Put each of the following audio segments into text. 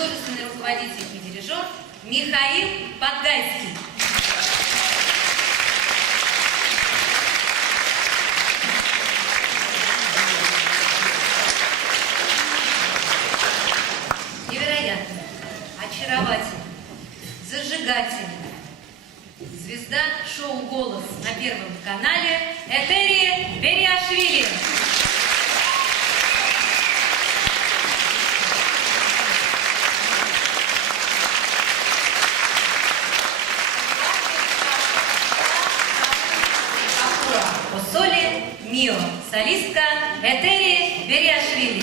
художественный руководитель и дирижер Михаил Подгайский. Невероятно, очаровательно, зажигательно. Звезда шоу «Голос» на Первом канале Этери Бериашвили. Осоли Мио, солистка Этери Бериашвили.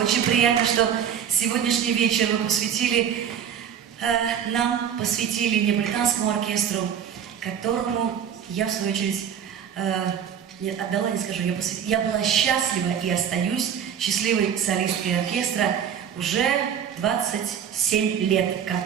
Очень приятно, что сегодняшний вечер вы посвятили нам, посвятили Неаполитанскому оркестру, которому я, в свою очередь, отдала, не скажу, я была счастлива и остаюсь счастливой солисткой оркестра уже 27 лет как.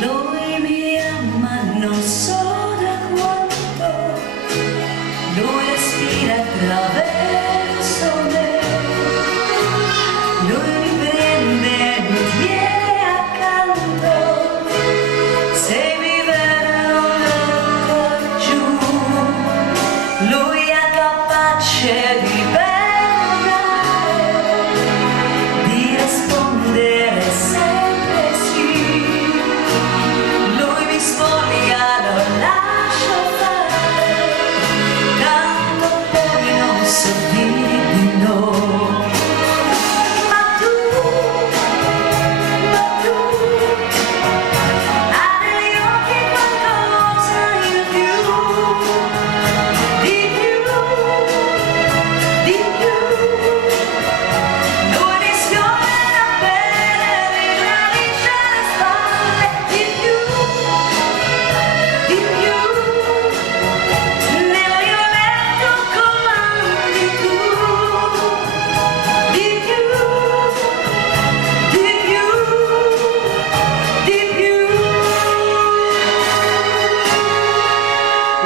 Lui mi ama, non so da quanto di no. Ma tu hai negli occhi qualcosa in più, di più, di più. Lui mi sfiora la pelle, mi tradisce le spalle, di più, di più. Nel mio letto comandi tu, di più, di più, di più.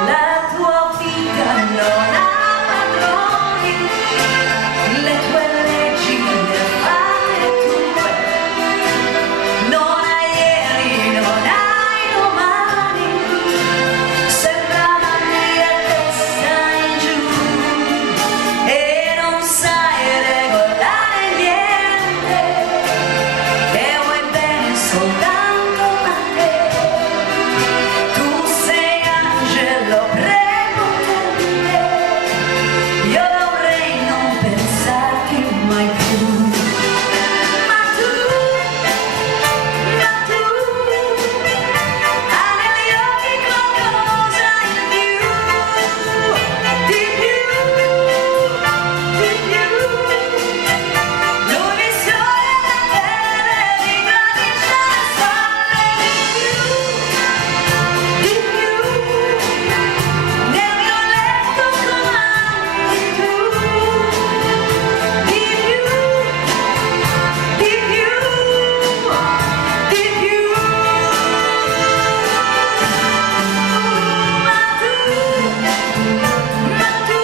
La tua vita non ha padroni, le tue leggi le fai tue. Non hai ieri, non hai domani, sembra una testa in giù e non sai regolare niente, e vuoi bene soltanto a te. Tu sei angelo prepotente, io dovrei non pensarti mai più. Ma tu hai negli occhi qualcosa in più, di più, di più. Lui mi sfiora la pelle, mi tradisce le spalle, di più, nel mio letto comandi tu, di più, di più, di più. Ma tu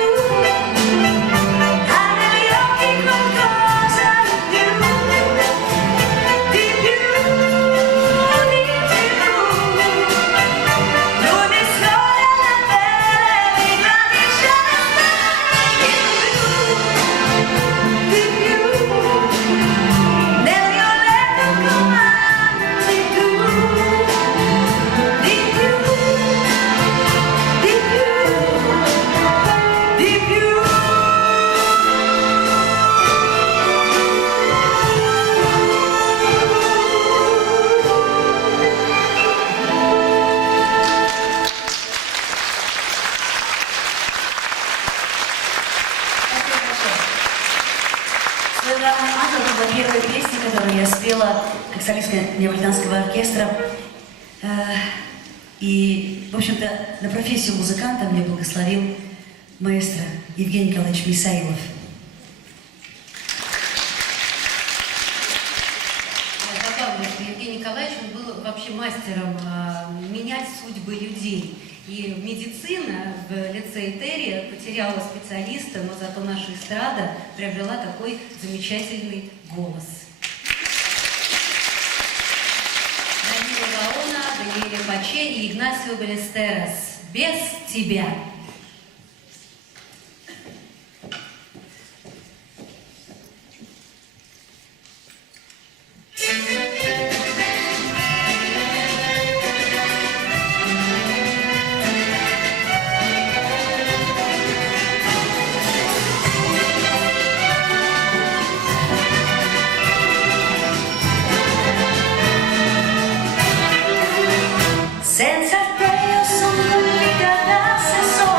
hai negli occhi qualcosa in più, di più, di più. Lui mi sfiora la pelle, mi tradisce le spalle, di più, nel mio letto comandi tu, di più, di più, di più. Это «Ангел» была первая песня, которую я спела как солистка Неаполитанского оркестра. И, в общем-то, на профессию музыканта мне благословил маэстро Евгений Николаевич Мисаилов. Забавно, что Евгений Николаевич он был вообще мастером менять судьбы людей. И медицина в лице Этерия потеряла специалиста, но зато наша эстрада приобрела такой замечательный голос. Данила Гаона, Даниэль Паче и Игнасио Балестерос. «Без тебя». Senza te io sono convinta da se sola.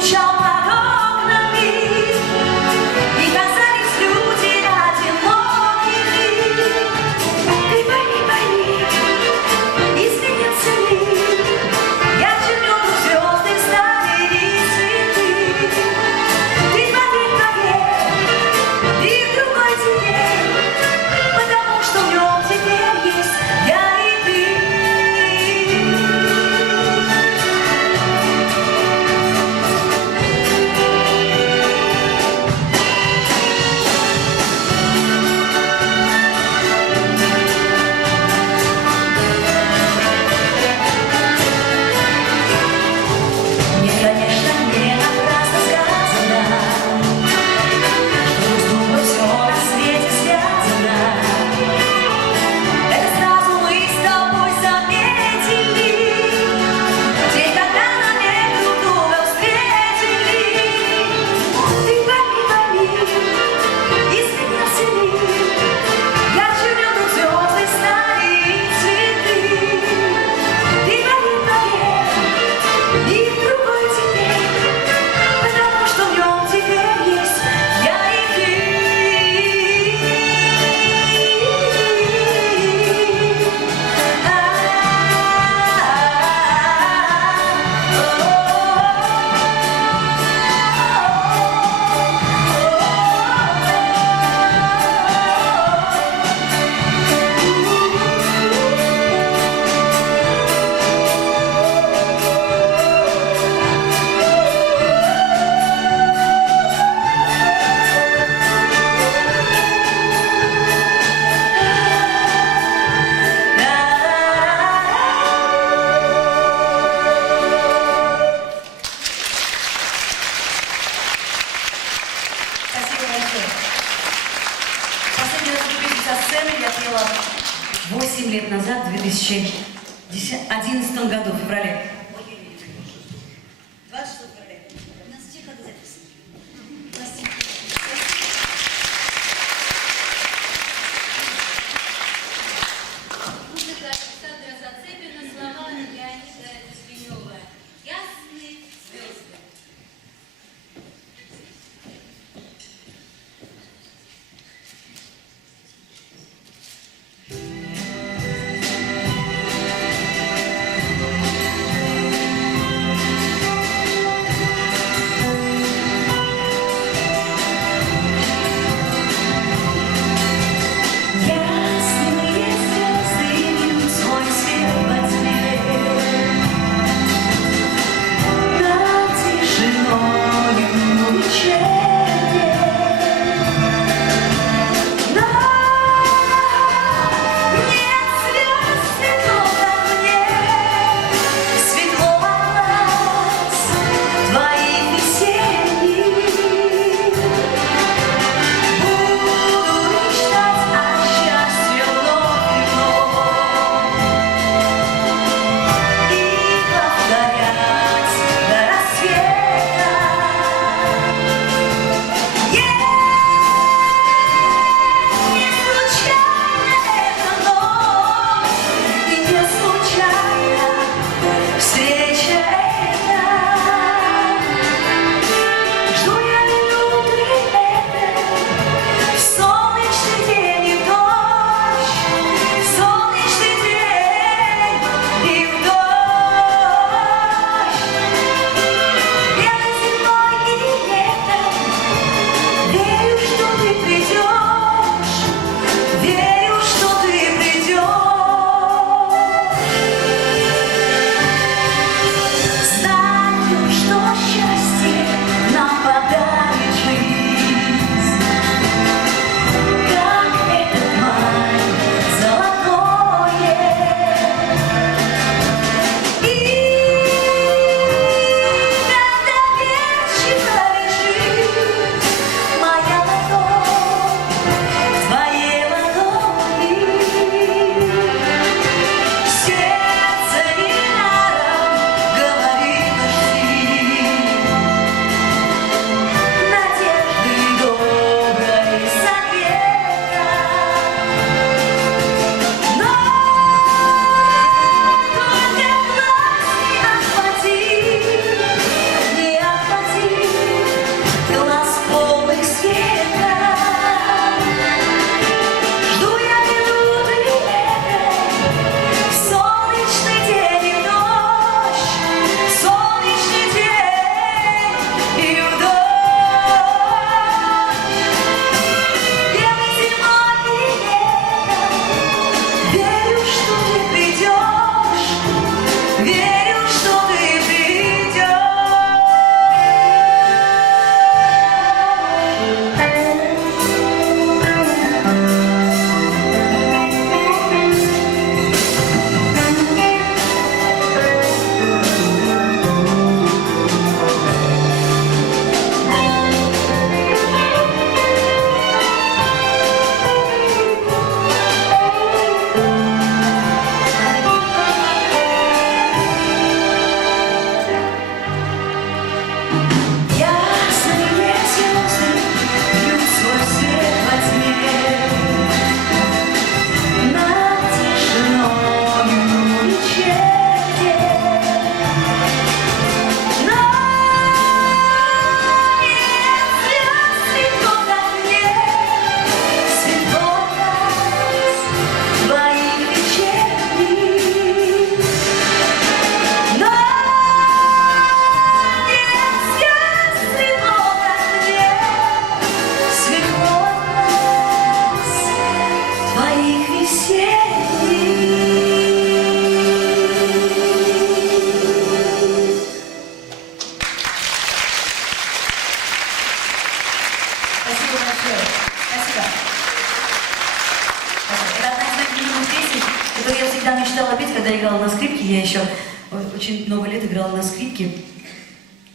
стучал под окнами, и казались люди одинокими. Ты пойми, пойми, изменился мир, ярче в нем звезды стали и цветы. Ты поверь, поверь, мир другой теперь, потому что в нем теперь есть я и ты. Мне, конечно, не напрасно сказано, что с тобой все на свете связано. Это сразу мы с тобой заметили, день, когда на миг друг друга встретили. Ты пойми, пойми, изменился мир, ярче в нем вдруг звезды стали и цветы. Ты поверь, поверь, мир другой теперь, потому что в нем теперь есть я и ты. Спасибо большое. Последний раз эту песню со сцены я пела 8 лет назад, в 2011 году, в феврале. 26 февраля. У нас всех надо записано. Музыка Александра Зацепина, слова Леонида Звенева. Ясные звезды. Ясные Спасибо. Это одна из моих любимых песен, которую я всегда мечтала петь, когда играла на скрипке. Я еще очень много лет играла на скрипке,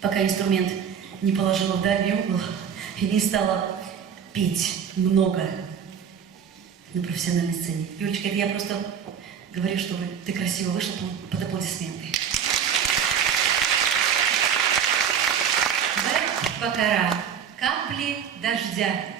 пока инструмент не положила в дальний угол и не стала петь много на профессиональной сцене. Юлечка, это я просто говорю, чтобы ты красиво вышла под аплодисменты. Бэк Баккара. Капли дождя.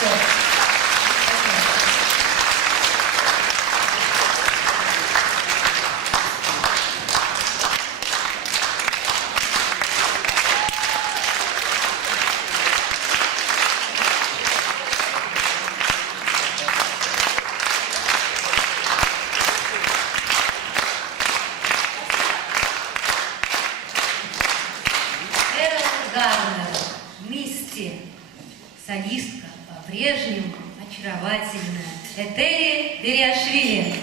Хорошо. Эрл Гарнер, Мисти, солистка, по-прежнему очаровательная Этери Бериашвили.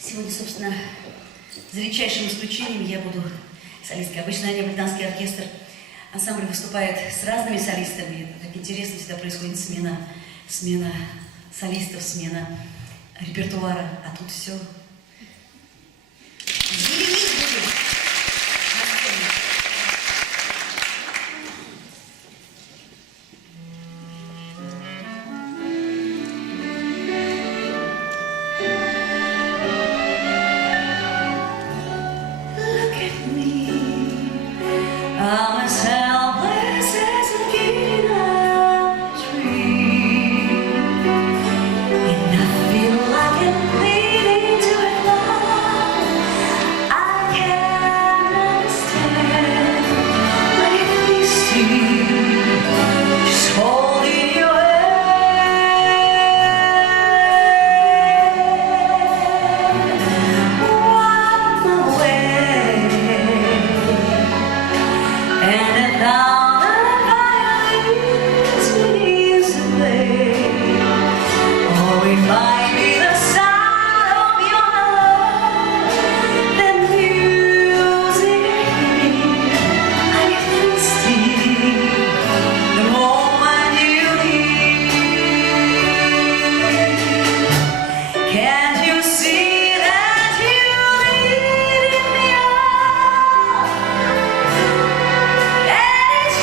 Сегодня, собственно, за редчайшим исключением я буду солисткой. Обычно неаполитанский оркестр, ансамбль выступает с разными солистами. Это так интересно, всегда происходит смена солистов, смена репертуара. А тут все. I'm as helpless as a kid on a tree, and I feel like I'm bleeding to a cloud. I can't understand what you see, just holding your hand. Walk away. And now the violins begins to play. Oh, if I be the sound of your love, then music I get thirsty the moment you leave. Can't you see that you lead me on? And it's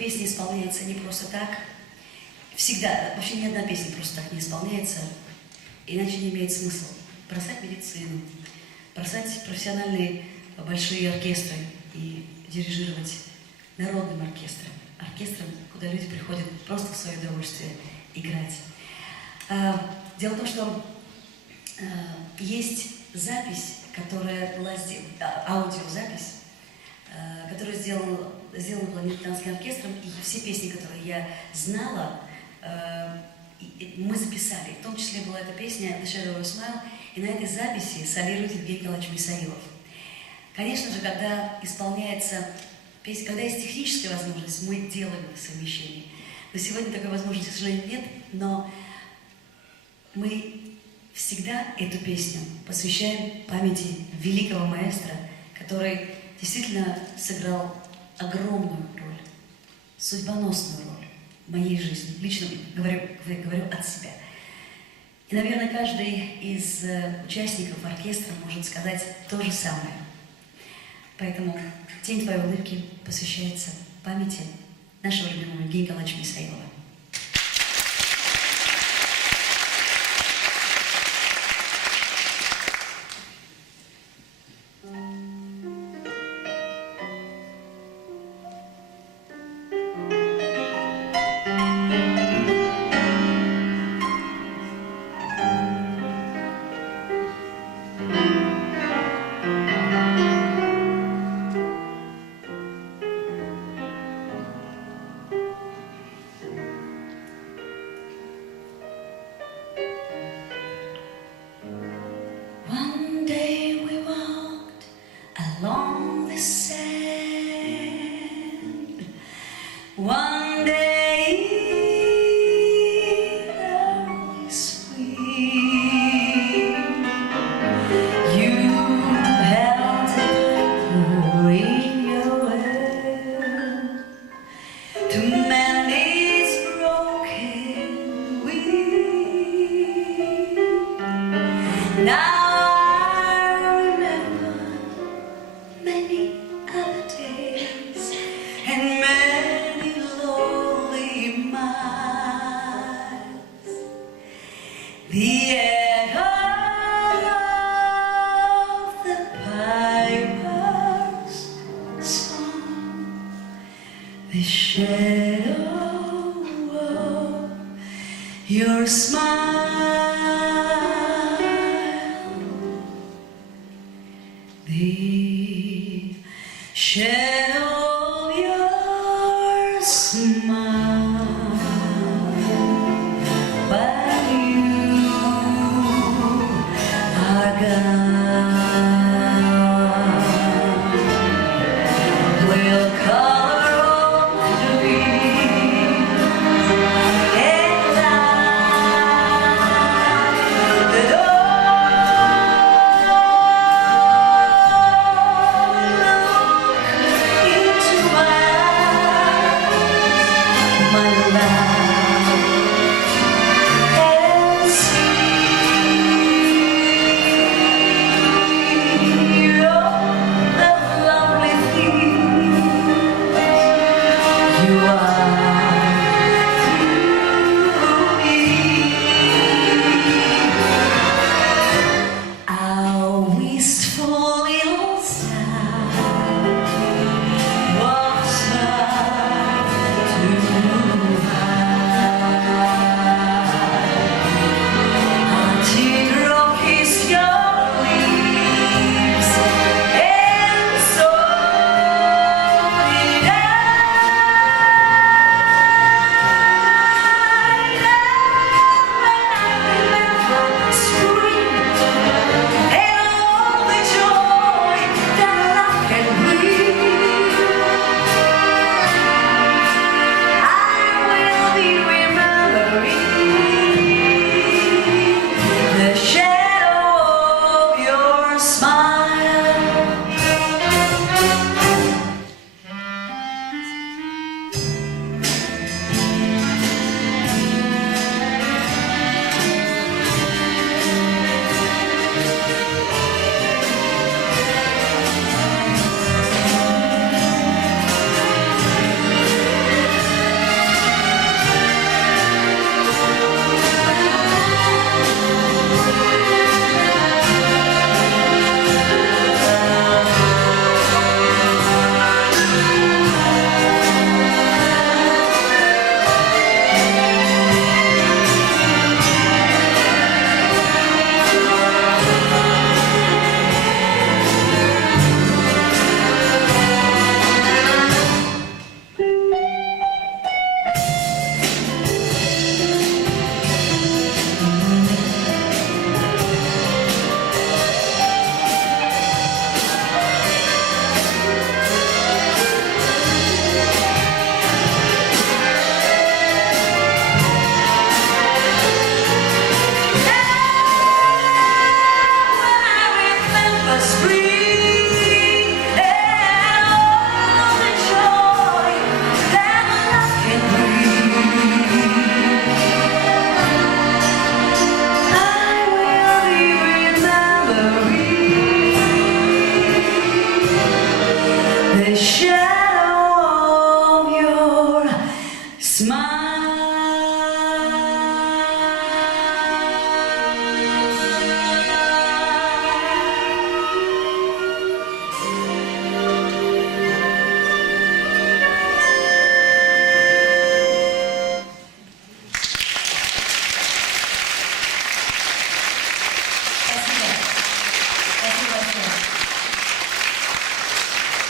песня исполняется не просто так. Всегда, вообще ни одна песня просто так не исполняется, иначе не имеет смысла. Бросать медицину, бросать профессиональные большие оркестры и дирижировать народным оркестром. Оркестром, куда люди приходят просто в свое удовольствие играть. Дело в том, что есть запись, которая была аудиозапись, которую сделана Планетанским оркестром, и все песни, которые я знала, мы записали. В том числе была эта песня «The Shadow of a Smile», и на этой записи солирует Евгений Николаевич Мисаилов. Конечно же, когда исполняется песня, когда есть техническая возможность, мы делаем это совмещение. Но сегодня такой возможности, к сожалению, нет, но мы всегда эту песню посвящаем памяти великого маэстро, который действительно сыграл огромную роль, судьбоносную роль в моей жизни. Лично говорю от себя. И, наверное, каждый из участников оркестра может сказать то же самое. Поэтому «Тень твоей улыбки» посвящается памяти нашего любимого Евгения Николаевича Мисаилова. Along the sand, one day early spring, you held a pipe in your hand to mend its broken wing. Now the echo of the piper's song, the shadow of your smile, the shadow of your smile. Walks back to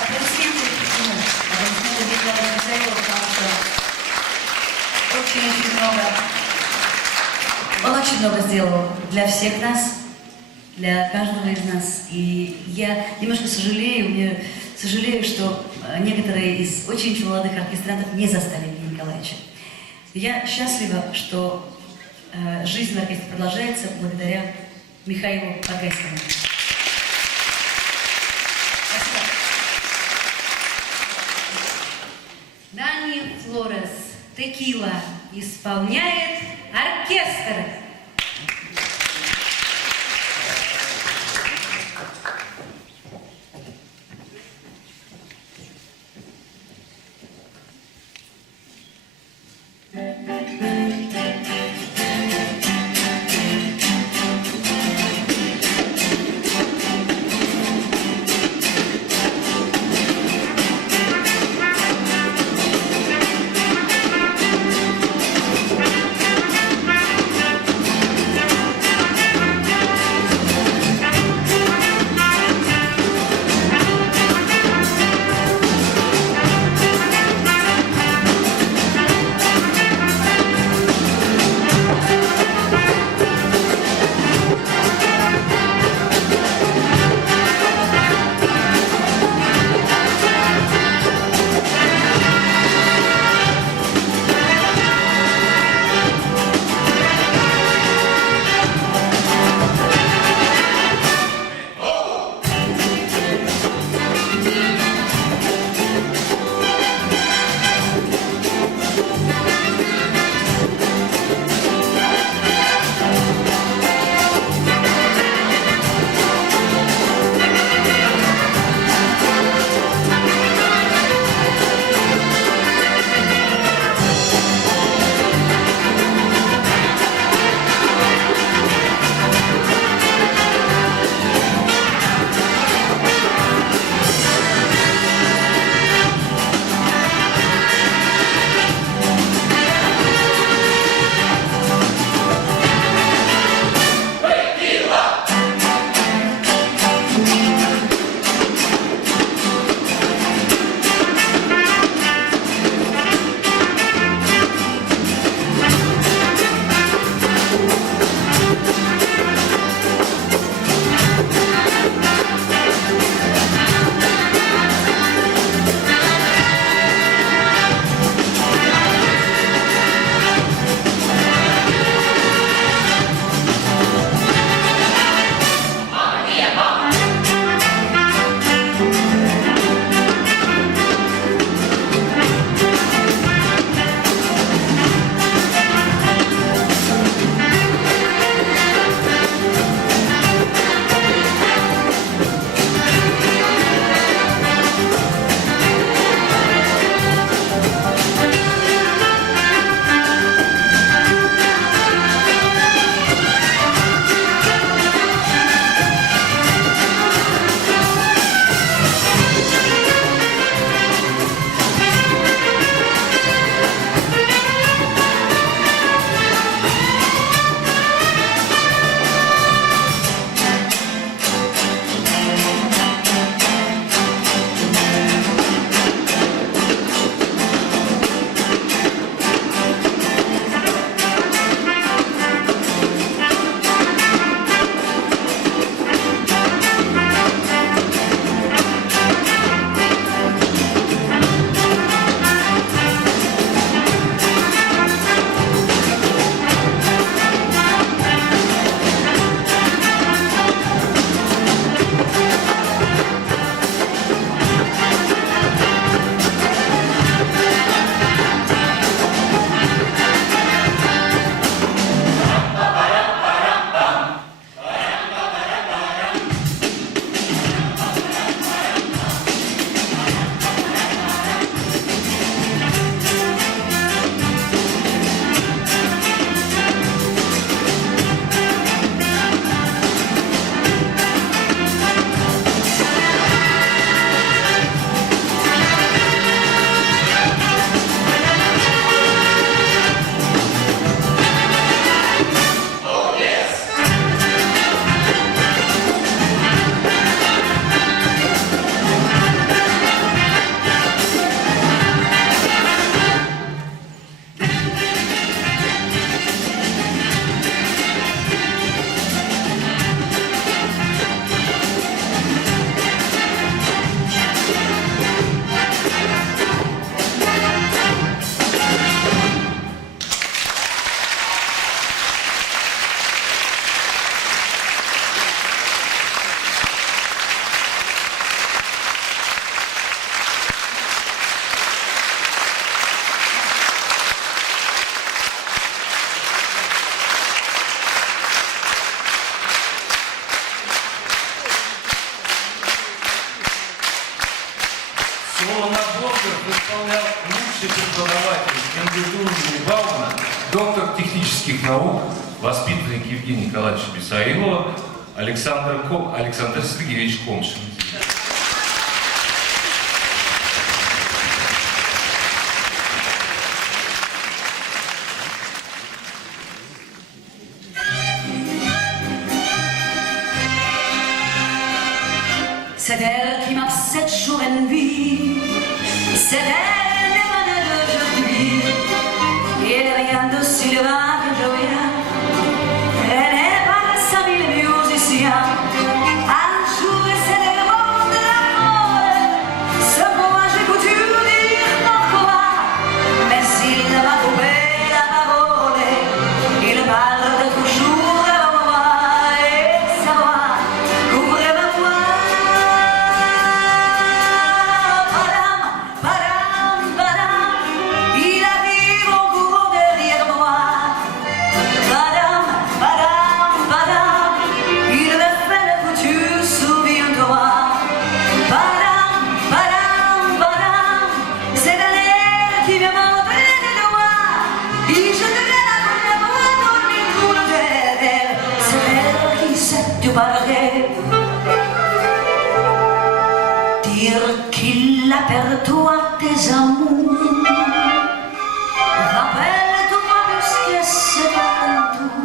Аплодисменты Виктору Михаилу, потому что очень много, он очень много сделал для всех нас, для каждого из нас. И я немножко сожалею, что некоторые из очень молодых оркестрантов не застали Евгения Николаевича. Я счастлива, что жизнь в оркестре продолжается благодаря Михаилу Багайскому. Дани Флорес «Текила» исполняет оркестр. драматургических наук, воспитанник Евгения Николаевича Бесаилова, Александр Сергеевич Комшин. C'est elle qui m'a 7 jours et nuit. C'est elle les manettes d'aujourd'hui. Il n'y a rien de si loin que Joya. Elle n'est pas de 5000 musiciens. Un jour, c'est le monde de la mode. Ce mot, j'ai coutume dire pourquoi. Mais s'il m'a coupé la parole, il parle de toujours avant moi. Et sa voix couvrait ma voix. Dire qu'il a perdu tes amours. Rappelle-toi de ce que c'est partout.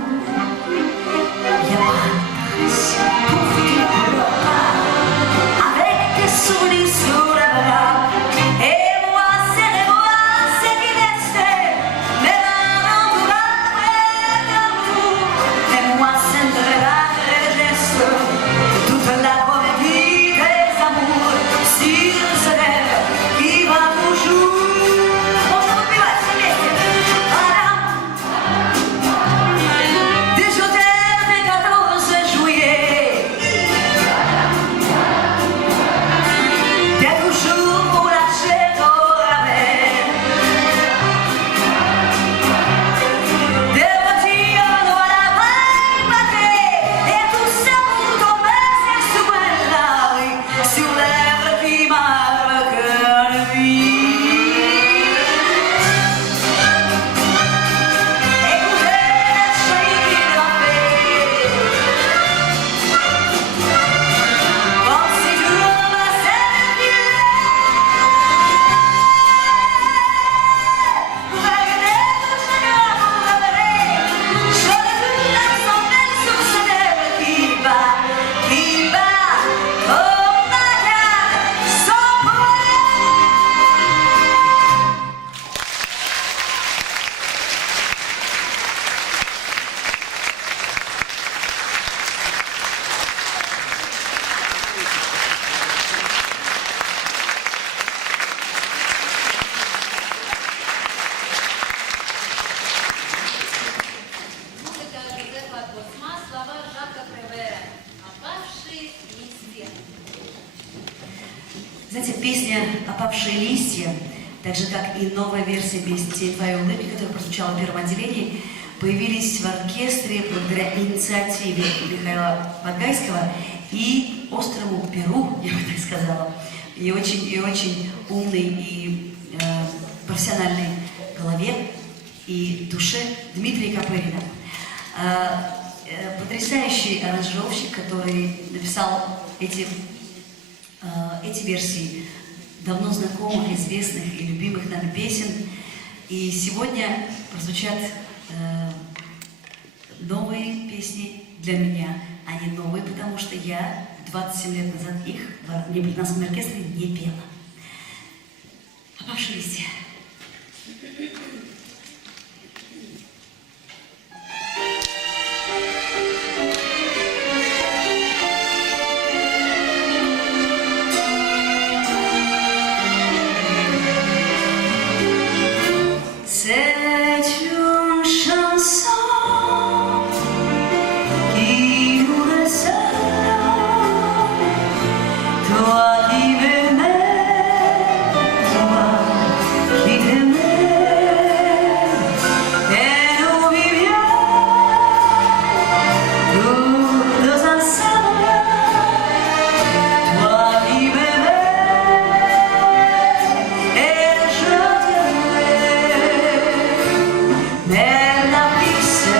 Y'a pas de raison pour que tu pleures pas. Avec tes souvenirs sur les bras. Et moi, c'est qui restait. Mais maintenant, tout va l'amour. Et moi, c'est le geste. Toute la comédie des amours. Sur ce rêve qui va toujours. On s'en va plus loin, c'est bien. Des journées des 14 juillet. T'es toujours pour lâcher ton rabais. Des voitures dans la main battée. Et tout ça pour tomber sur la rue. Sur l'air qui marque la nuit. Écoutez la chérie de la paix. Comme si tout va s'épiler. Pour régler tout chacun pour revenir. Je ne veux la sentir sur ce lèvre qui bat comme ma garde sans problème. Музыка Жозефа Косма, слова Жака Превера. «Опавшие листья». Знаете, песня «Опавшие листья», так же как и новая версия песни «Твоей улыбки», которая прозвучала в первом отделении, появились в оркестре благодаря инициативе Михаила Подгайского и острому перу, я бы так сказала, и очень умной и профессиональной голове и душе Дмитрия Копырина. Потрясающий аранжировщик, который написал эти версии давно знакомых, известных и любимых нами песен. И сегодня прозвучат новые песни для меня. Они новые, потому что я 27 лет назад их в Неаполитанском оркестре не пела. «Опавшие листья». C'est une chanson qui nous ressemble. Toi qui m'aimais, toi qui t'aimais, et nous vivions tous deux ensemble. Toi qui m'aimais, et je t'aimais. Mais la vie c'est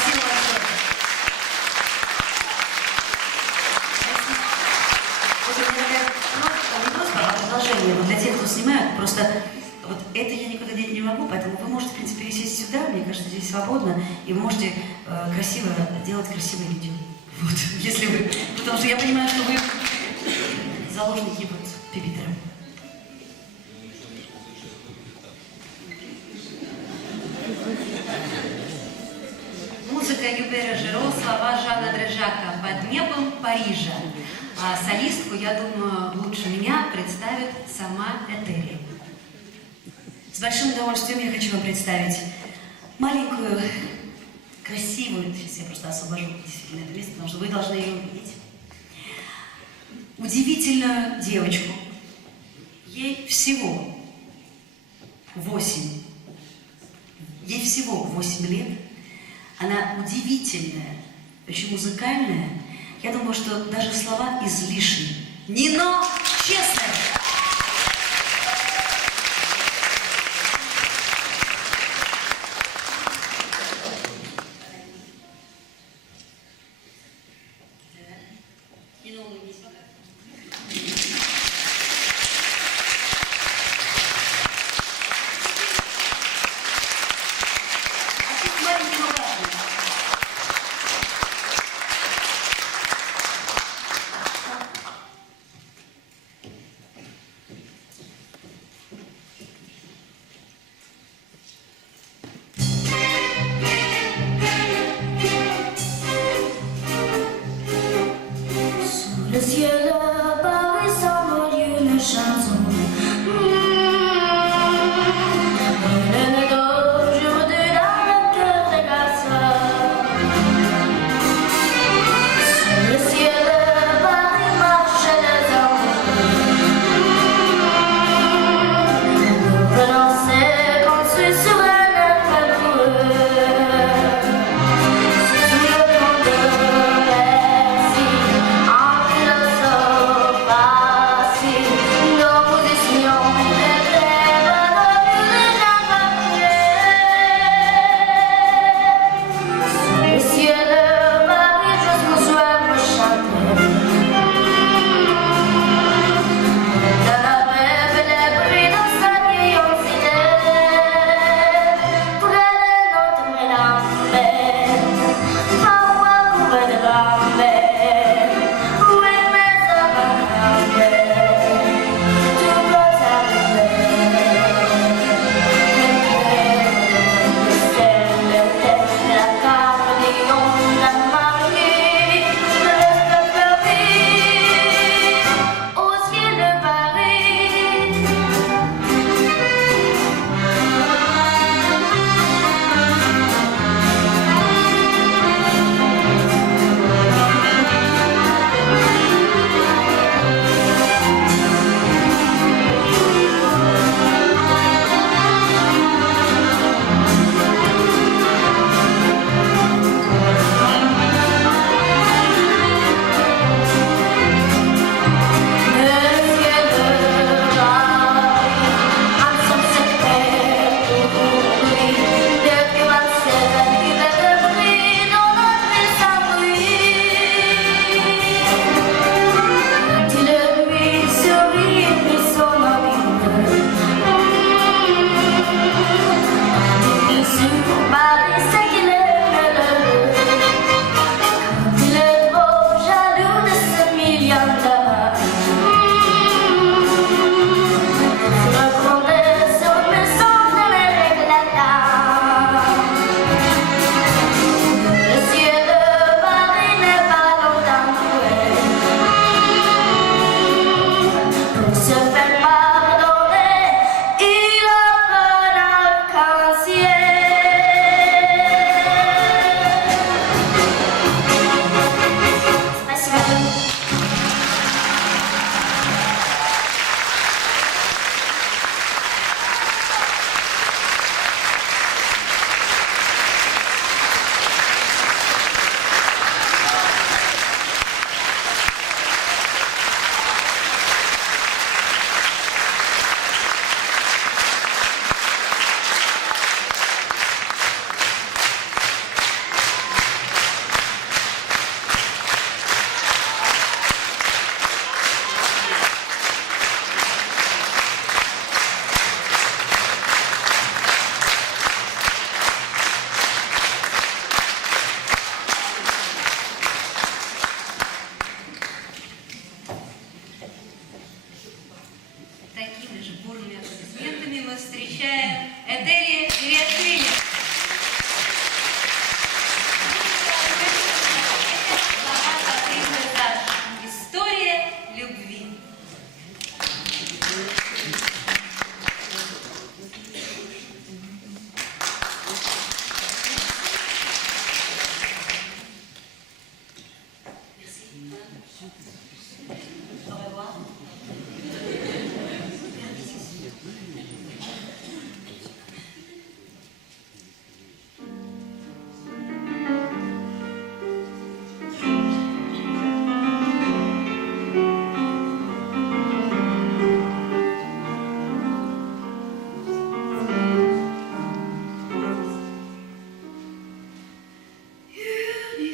Спасибо большое. Вот у меня такая не просьба, а предложение. Вот для тех, кто снимает, просто вот это я никуда деть не могу, поэтому вы можете, в принципе, пересесть сюда, мне кажется, здесь свободно, и вы можете красиво делать красивые видео. Вот, если вы... Потому что я понимаю, что вы заложники вот Пипитера. Музыка Юбера Жиро, слова Жана Дрежака «Под небом Парижа». А солистку, я думаю, лучше меня представит сама Этерия. С большим удовольствием я хочу вам представить маленькую, красивую, сейчас я просто освобожу действительно это место, потому что вы должны ее увидеть, удивительную девочку. Ей всего 8 лет. Она удивительная, очень музыкальная. Я думаю, что даже слова излишни. Нино Честная!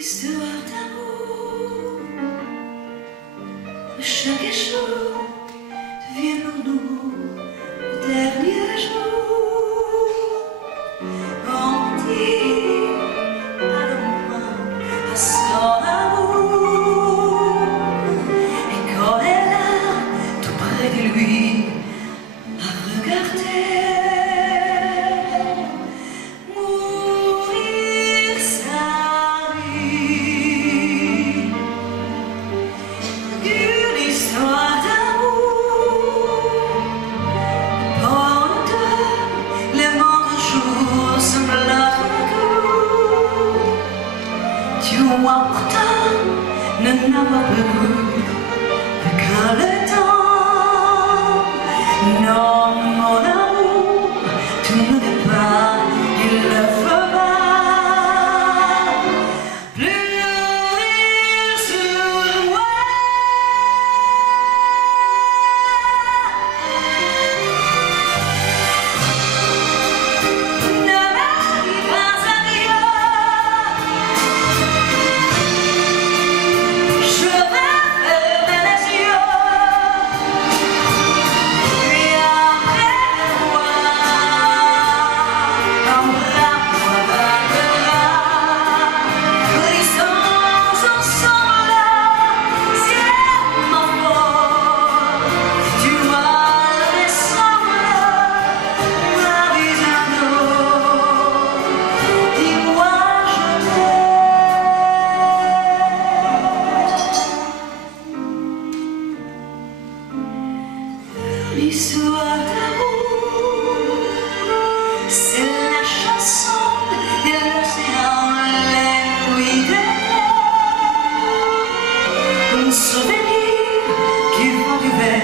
histoire d'amour. Chaque jour devient pour nous le dernier jour. On dit pas de moi à son amour. Et quand elle est là, tout près de lui, à regarder. Mourir sa vie. Une histoire d'amour. Pour nous deux, le monde un jour semble notre coup. Tu vois pourtant ne n'a pas plus qu'un le temps. Non, mon amour, tu ne l'es pas, il ne faut pas pleurer sur moi. Ne m'arrive pas à rien. Je vais fermer les yeux. Puis après moi, embrasse-moi par le bras. Glissons ensemble, c'est ma faute. Tu vois le décembre, ma vie d'un autre. Dis-moi je t'aime. L'histoire d'amour, c'est la chanson de l'océan, les nuits d'été. Un souvenir qui va durer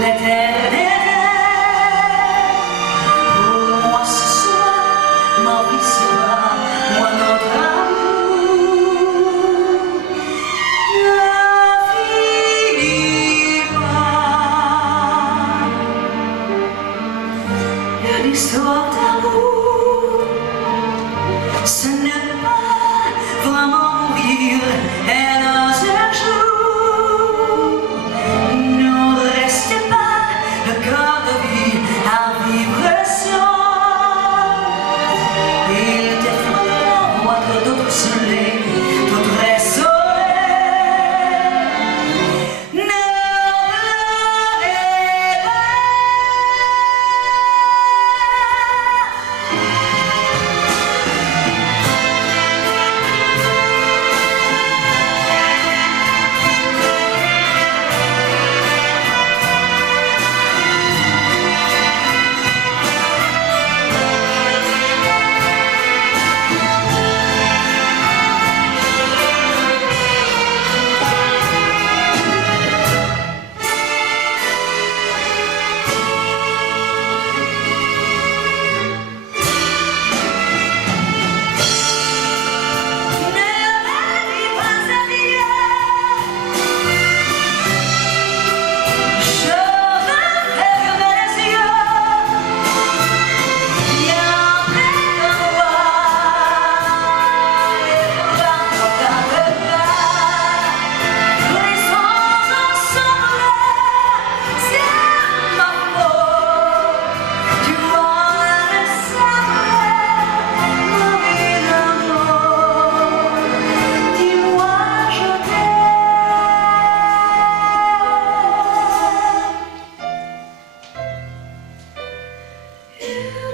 l'éternité. Pour moi ce soir, ma vie sera, moi notre amour ne finit pas. Une histoire d'amour, ce n'est pas vraiment mourir et dans un jour. Ne restez pas le corps de vie à vivre seul. Il te faudra voir d'autres soleils, d'autres soleils. Ne pleurez pas.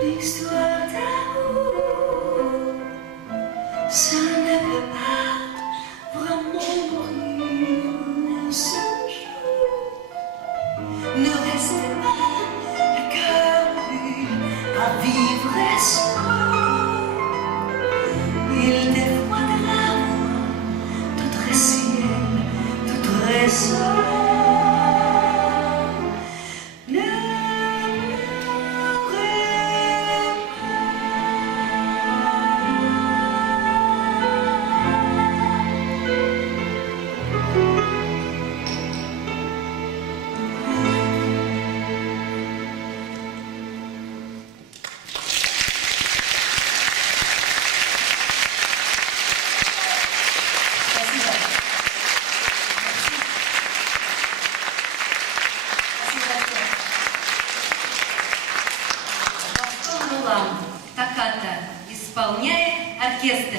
L'histoire d'amour, ça ne peut pas vraiment mourir un seul jour. Ne restez pas le cœur nu à vivre seul. Il défendra tout ciel, tout soleil. Ne pleurez pas. оркестр.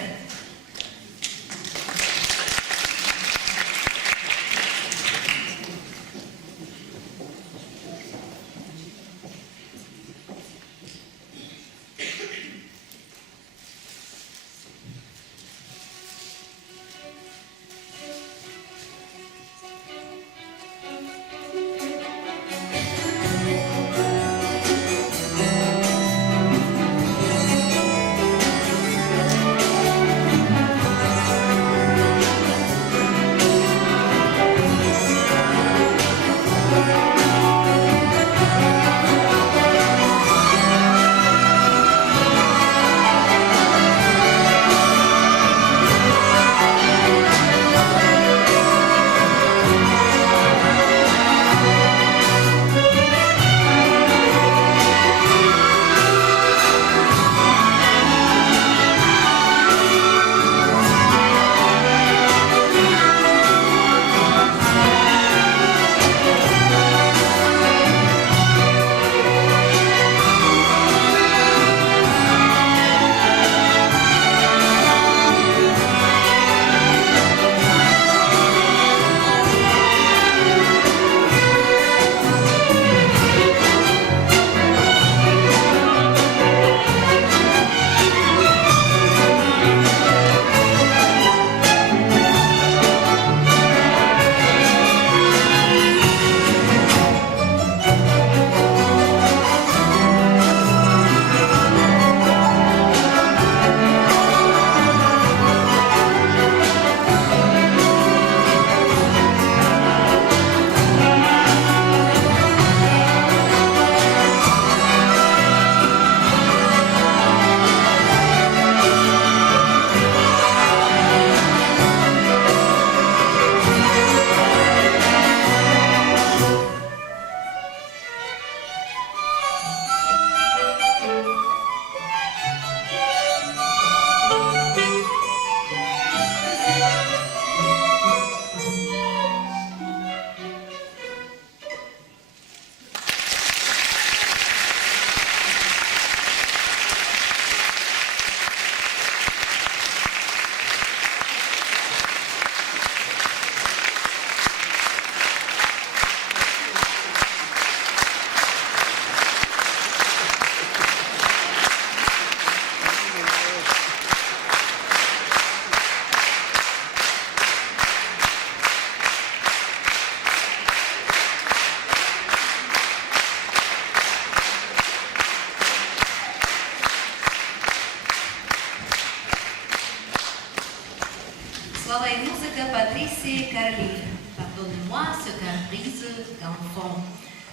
Слова и музыка Патрисии Карли. Pardonnez-moi ce caprice d'enfant.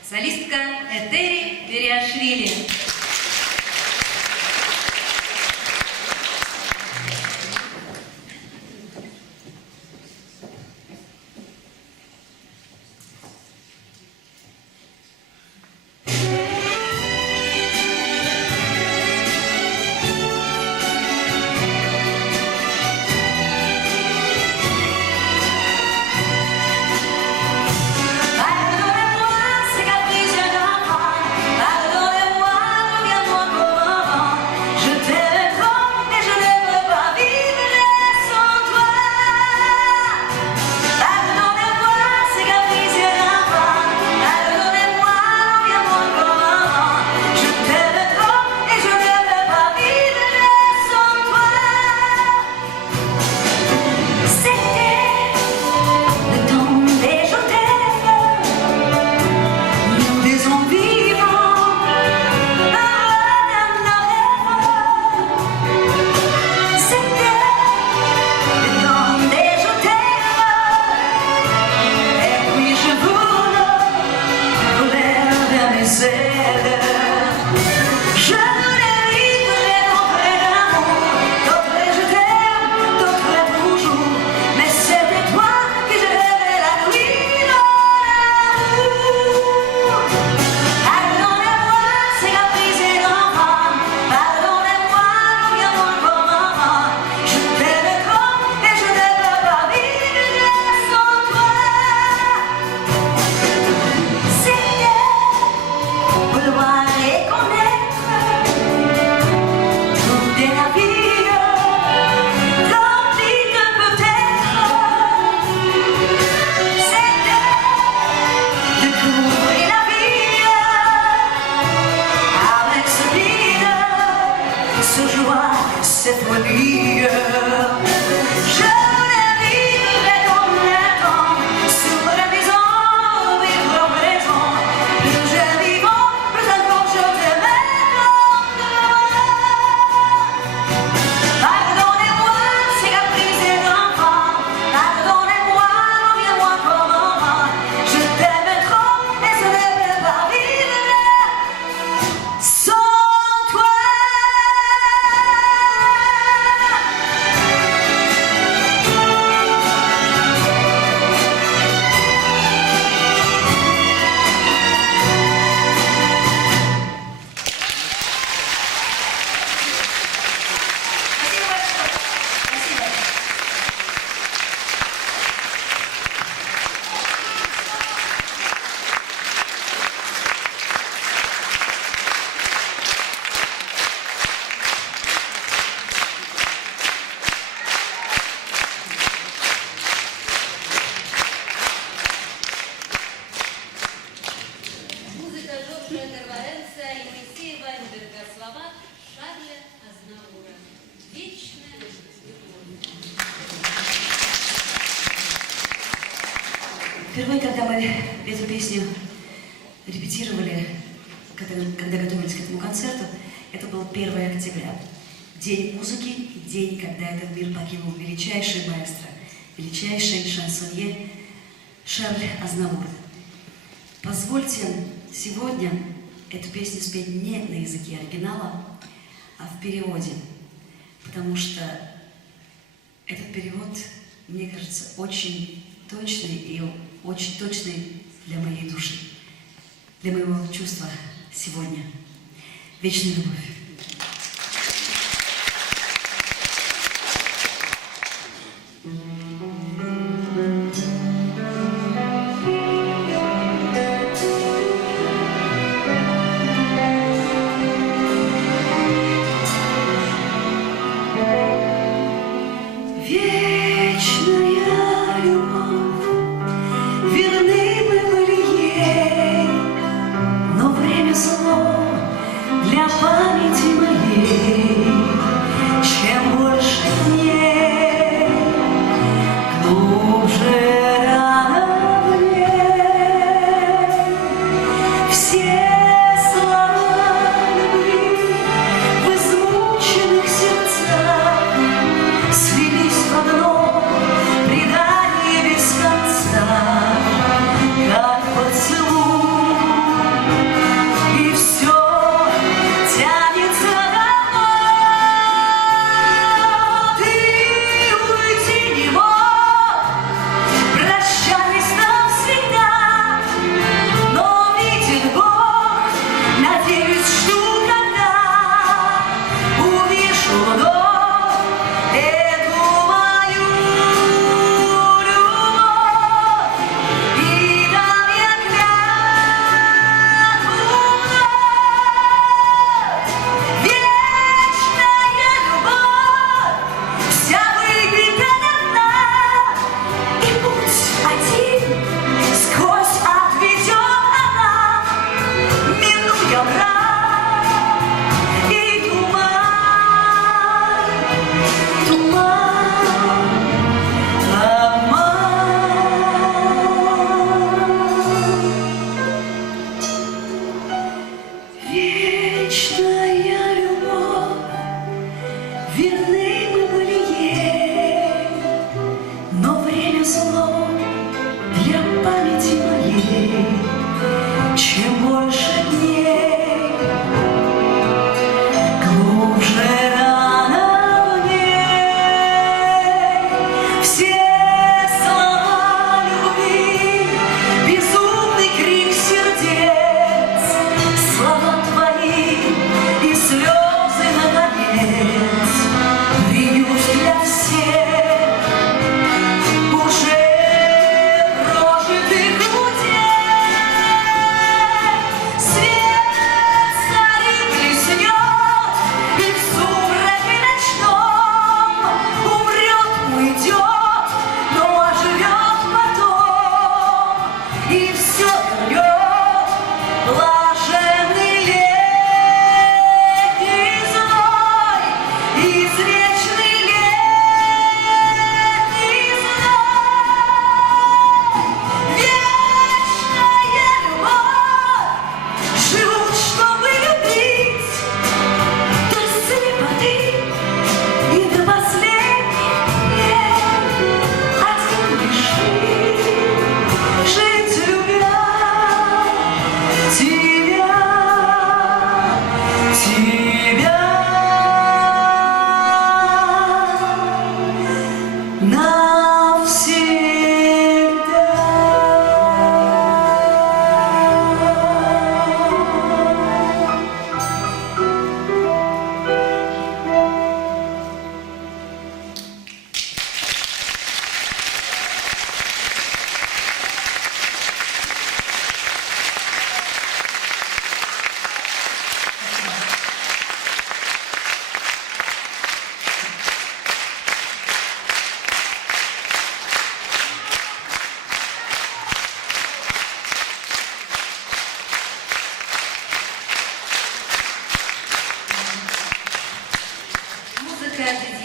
Солистка Этери Вериашвили. Pardonnez-moi ce caprice d'enfant, pardonnez-moi Впервые, когда мы эту песню репетировали, когда готовились к этому концерту, это был 1 октября. День музыки, день, когда этот мир покинул величайший маэстро, величайший шансонье Шарль Азнавур. Позвольте сегодня эту песню спеть не на языке оригинала, а в переводе, потому что этот перевод, мне кажется, очень точный и очень точный для моей души, для моего чувства сегодня. Вечная любовь.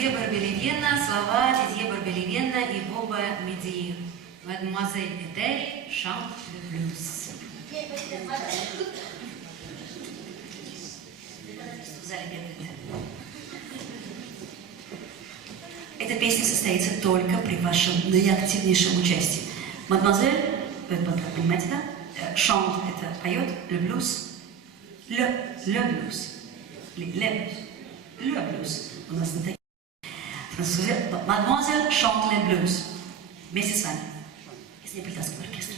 Дидье Барбелевена, слова Дидье Барбелевена и Боба Медии. Mademoiselle Этери chante le blues. Vous allez bien это. Эта песня состоится только при вашем наиактивнейшем участии. Мадемуазель, вы понимаете, да? Chante — это поет, le blues. Le blues. Le blues. У нас на такие. Mademoiselle chante le blues. Вместе с вами. Из Неаполитанского оркестра.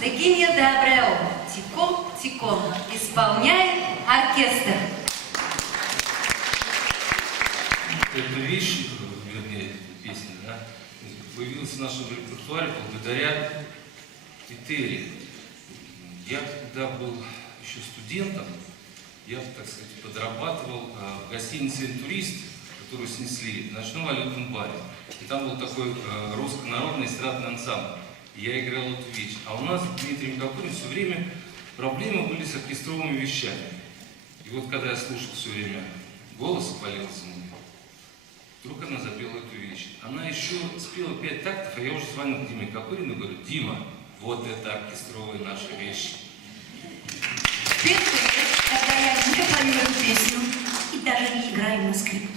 Дегинья де Абрео «Тиком-тиком» исполняет оркестр. Эта вещь, вернее, эта песня, да, появилась в нашем репертуаре благодаря Этери. Я когда был еще студентом, я, так сказать, подрабатывал в гостинице «Интурист», которую снесли, в ночном валютном баре. И там был такой русско-народный эстрадный ансамбль. И я играл эту вещь. А у нас с Дмитрием Капуриным все время проблемы были с оркестровыми вещами. И вот когда я слушал все время голос, полился мне, вдруг она запела эту вещь. она еще спела 5 тактов, а я уже звонил Диме Копырину и говорю: Дима, вот это оркестровые наши вещи. Первый раз, когда я не пою эту песню и даже не играю на скрипке.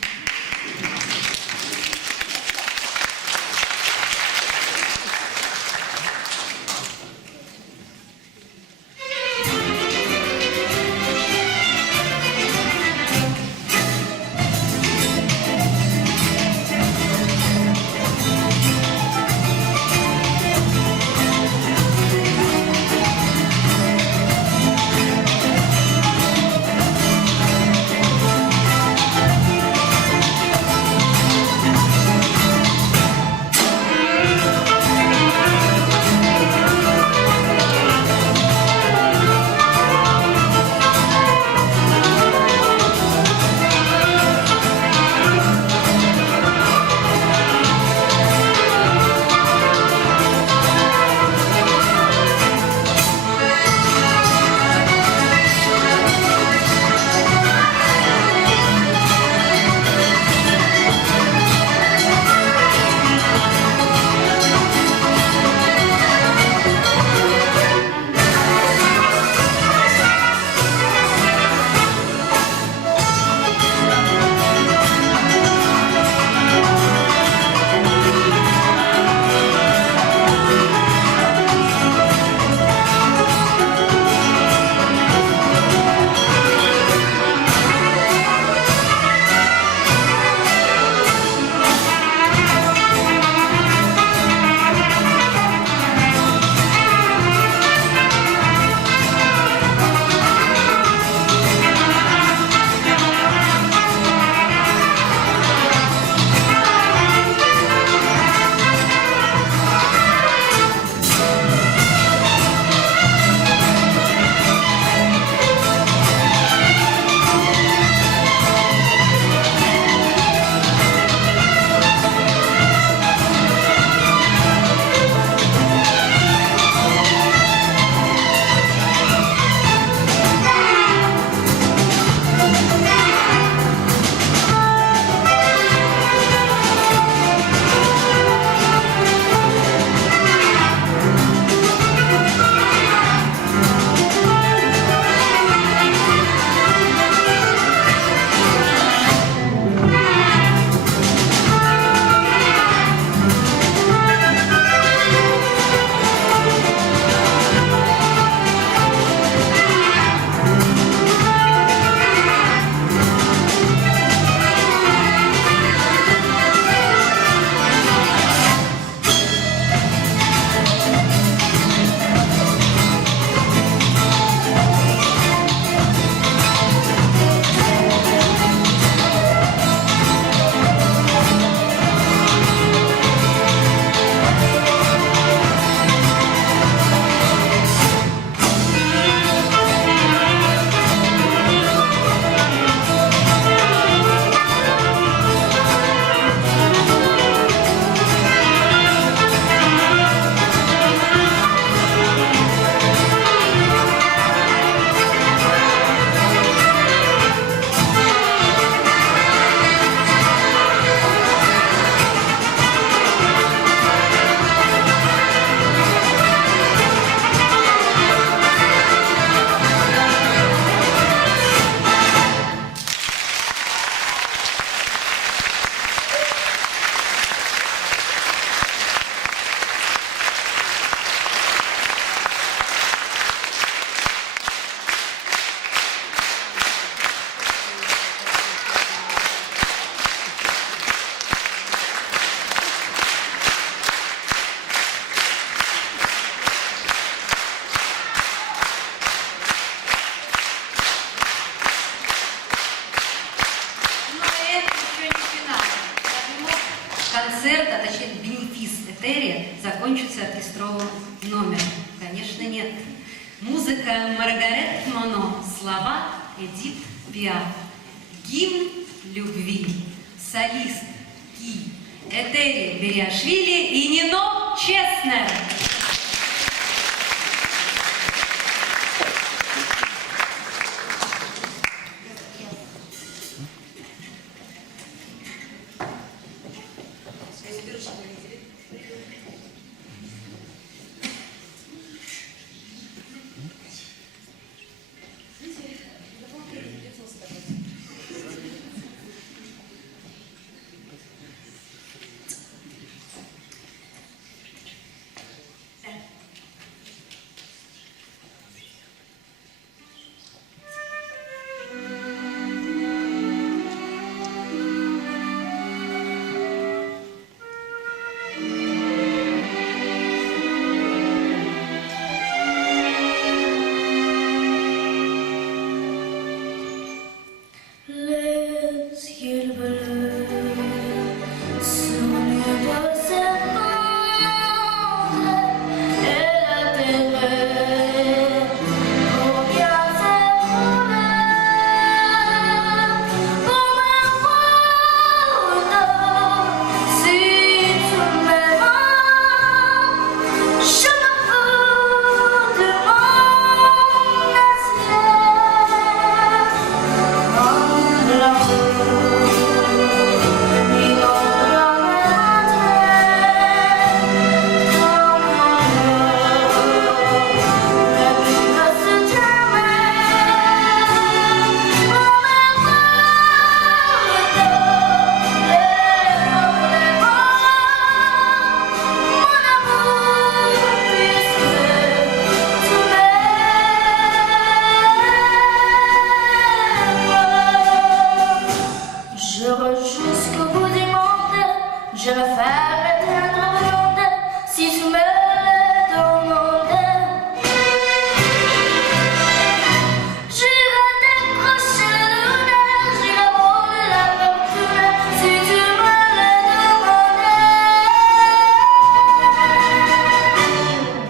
концерт, а точнее бенефис Этери закончится оркестровым номером? Конечно, нет. Музыка Маргарет Моно, слова Эдит Пиаф. Гимн любви. Солист Ки Этери Бериашвили и Нино Честнер. Если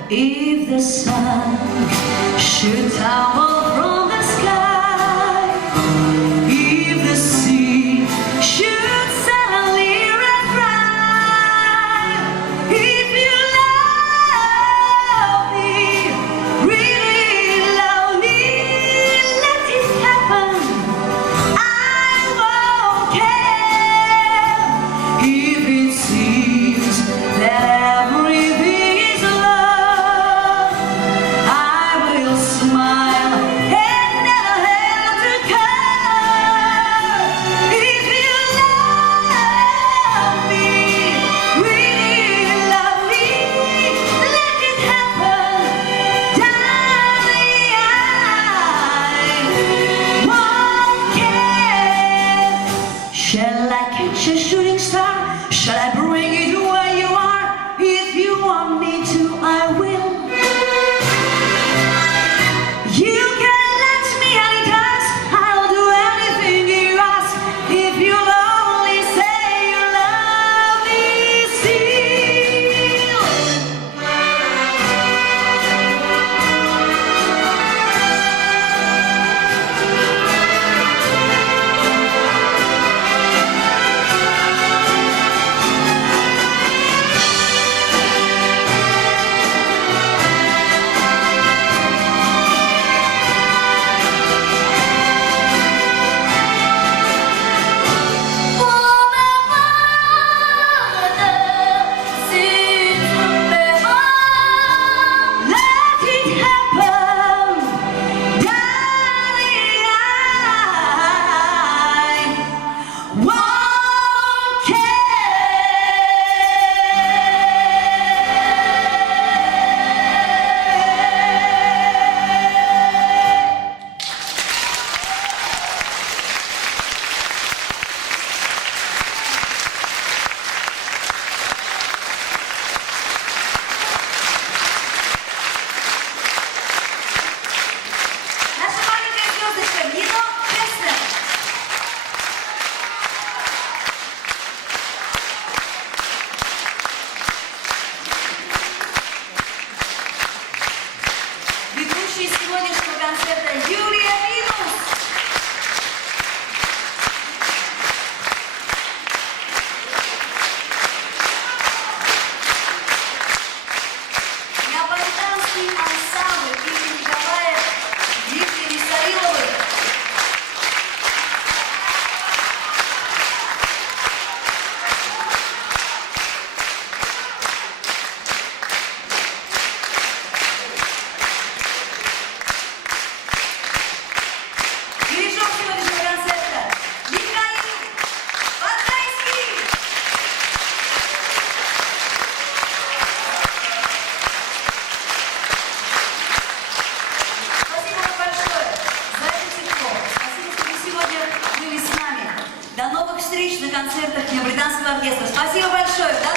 If the sun should tumble from the sky, if the sea should suddenly run dry, if you love me, really love me, let it happen. I won't care if it seems that everything is lost. I will smile and never have to care. If you love me, really love me, let it happen, darling. I won't care. Shall I catch a shooting star? Shall I bring it where you are? If you want me to, I will. You can let me any dance. I'll do anything you ask. If you'll only say you love me still. Let it happen, darling. I won't care. Наша маленькая звездочка Нино Песнер. Ведущий сегодняшнего концерта Юлия Минус. Неаполитанский ансамбль имени Николая Виктории Савиловой. Дирижер сегодняшнего концерта Михаил Батайский. Спасибо вам большое за это тепло. Спасибо, что вы сегодня были с нами. До новых встреч на концертах Неаполитанского оркестра. Спасибо большое. До